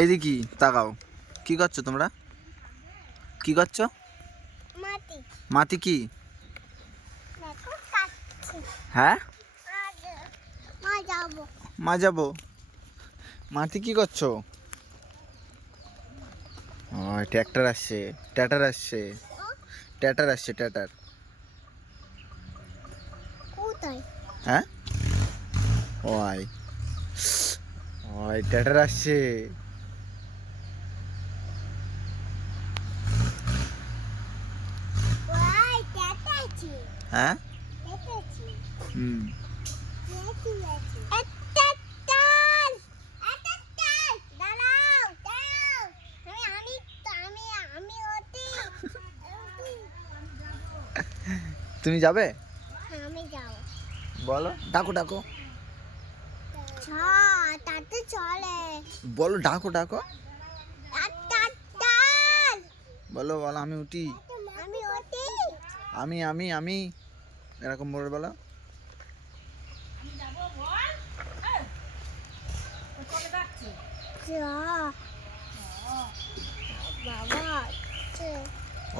এইদিকে তাকাও। কি করছো তোমরা? কি করছো? মাটি মাটি কি? দেখো কাটছি। হ্যাঁ, মা যাবো। মা যাবো। মাটি কি করছো? ও, ট্র্যাক্টর আসছে, ট্র্যাক্টর আসছে, ট্র্যাক্টর আসছে, ট্র্যাক্টর। কোথায়? হ্যাঁ, ওই ওই ট্র্যাক্টর আসছে। ওই দেখেছি হ্যাঁ, দেখেছি হুম, দেখেছি। একটা টান, একটা টান। দাঁড়াও দাঁড়াও। আমি আমি আমি ওটি তুমি যাবে? আমি যাবো। বলো, ডাকো ডাকো, ছ তাতে চলে। বলো, ডাকো ডাকো, একটা টান। বলো বলো, আমি উঠি, আমি ওটি আমি এরকম বলে বলো। চ বাবা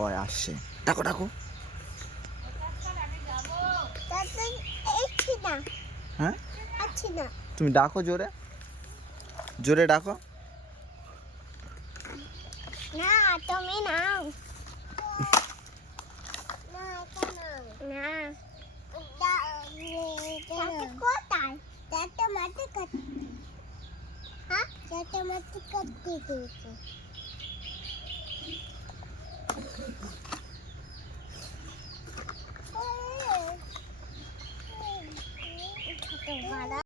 ওই আসছে, ডাকো ডাকো। তাতে এসছি না হ্যাঁ, আছি না। তুমি ডাকো জোরে, জোরে ডাকো। না তুমি নাও না না কোথায় চারটে মাটি কাট হ্যাঁ চারটে মাটি কাটতে দিয়েছে